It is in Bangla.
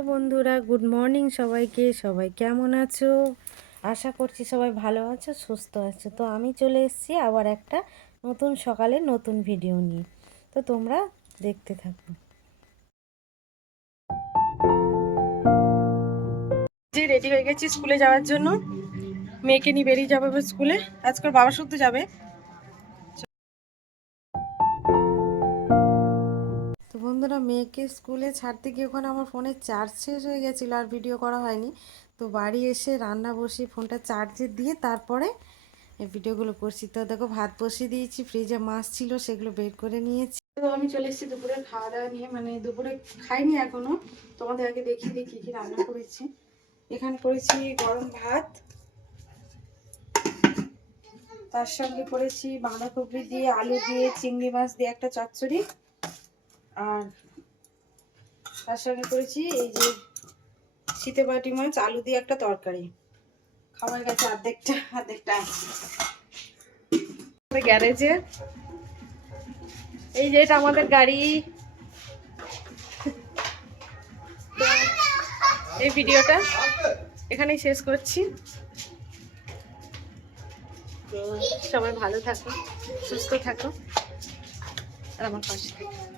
হ্যালো বন্ধুরা, গুড মর্নিং সবাইকে। সবাই কেমন আছো? আশা করছি সবাই ভালো আছো, সুস্থ আছো। তো আমি চলে এসেছি আবার একটা নতুন সকালে নতুন ভিডিও নিয়ে। তো তোমরা দেখতে থাকো। যে রেডি হয়ে গেছি স্কুলে যাওয়ার জন্য। মেয়েকে নিয়ে বেরিয়ে যাবে স্কুলে। আজকাল বাবা শুদ্ধ যাবে। বন্ধুরা মেয়েকে স্কুলে ছাড়তে গিয়ে ওখানে আমার ফোনে চার্জ শেষ হয়ে গেছিল আর ভিডিও করা হয়নি। তো বাড়ি এসে রান্না বসিয়ে ফোনটা চার্জে দিয়ে তারপরে ভিডিওগুলো করছি। তো দেখো ভাত বসিয়ে দিয়েছি ফ্রিজে মাছ ছিল, সেগুলো বের করে নিয়েছি। তো আমি চলে এসেছি দুপুরে খাওয়া দাওয়া নিয়ে মানে দুপুরে খাইনি এখনও। তোমাদের আগে দেখিয়ে দিই কী কী রান্না করেছি। এখানে করেছি গরম ভাত, তার সঙ্গে করেছি বাঁধাকপি দিয়ে, আলু দিয়ে, চিংড়ি মাছ দিয়ে একটা চচ্চড়ি আর তার সঙ্গে করেছি এই যে শীতে বাটি মাছ, আলু দিয়ে একটা তরকারি। খাবার গেছে অর্ধেকটা অর্ধেকটা আছে। গ্যারেজে। এই যে এটা আমাদের গাড়ি। এই ভিডিওটা এখানেই শেষ করছি। সবাই ভালো থাকো, সুস্থ থাকো, আর আমার পাশে থাকো।